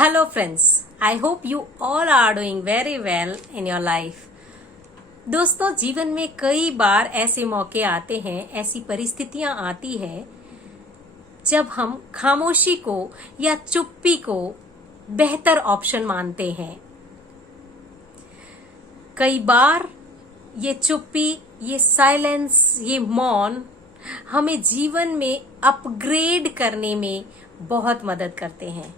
Hello friends, I hope you all are doing very well in your life. दोस्तों, जीवन में कई बार ऐसे मौके आते हैं, ऐसी परिस्थितियां आती है जब हम खामोशी को या चुप्पी को बेहतर ऑप्शन मानते हैं। कई बार ये चुप्पी, ये साइलेंस, ये मौन हमें जीवन में अपग्रेड करने में बहुत मदद करते हैं।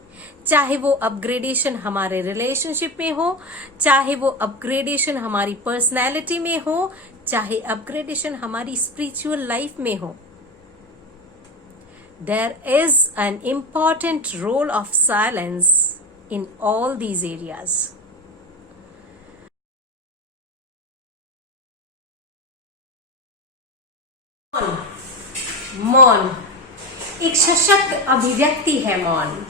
चाहे वो अपग्रेडेशन हमारे रिलेशनशिप में हो, चाहे वो अपग्रेडेशन हमारी पर्सनैलिटी में हो, चाहे अपग्रेडेशन हमारी स्पिरिचुअल लाइफ में हो। There is an important role of silence in all these areas. मौन एक सशक्त अभिव्यक्ति है। मौन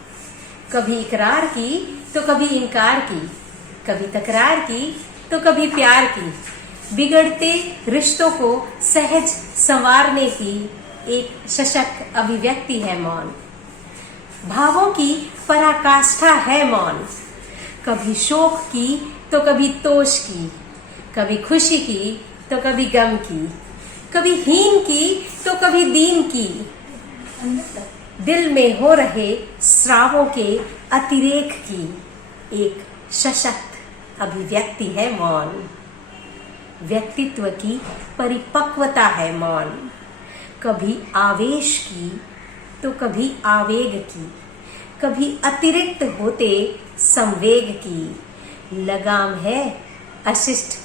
कभी इकरार की तो कभी इनकार की, कभी तकरार की तो कभी प्यार की, बिगड़ते रिश्तों को सहज संवारने की एक सशक्त अभिव्यक्ति है मौन। भावों की पराकाष्ठा है मौन, कभी शोक की तो कभी तोष की, कभी खुशी की तो कभी गम की, कभी हीन की तो कभी दीन की। दिल में हो रहे स्रावों के अतिरेक की एक सशक्त अभिव्यक्ति है मौन। व्यक्तित्व की परिपक्वता है मौन, कभी आवेश की तो कभी आवेग की, कभी अतिरिक्त होते संवेग की। लगाम है अशिष्ट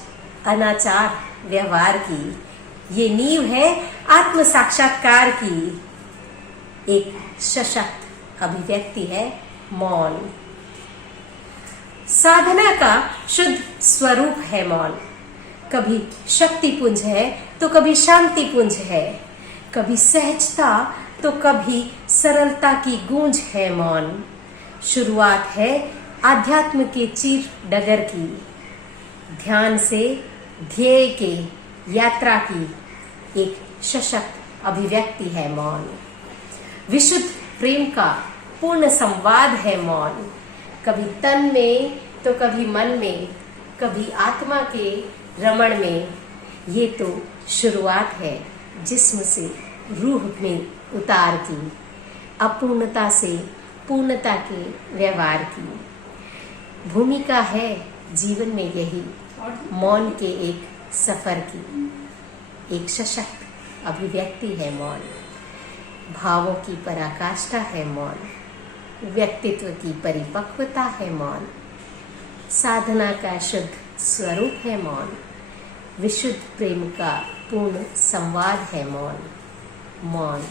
अनाचार व्यवहार की, ये नींव है आत्म साक्षात्कार की। एक सशक्त अभिव्यक्ति है मौन। साधना का शुद्ध स्वरूप है मौन। कभी शक्ति पुंज है तो कभी शांति पुंज है, कभी सहजता तो कभी सरलता की गूंज है मौन। शुरुआत है आध्यात्म के चीर डगर की, ध्यान से ध्येय के यात्रा की एक सशक्त अभिव्यक्ति है मौन। विशुद्ध प्रेम का पूर्ण संवाद है मौन। कभी तन में तो कभी मन में, कभी आत्मा के रमण में। ये तो शुरुआत है जिस्म से रूह में उतार की, अपूर्णता से पूर्णता के व्यवहार की। भूमिका है जीवन में यही मौन के एक सफर की, एक सशक्त अभिव्यक्ति है मौन। भावों की पराकाष्ठा है मौन, व्यक्तित्व की परिपक्वता है मौन, साधना का शुद्ध स्वरूप है मौन, विशुद्ध प्रेम का पूर्ण संवाद है मौन। मौन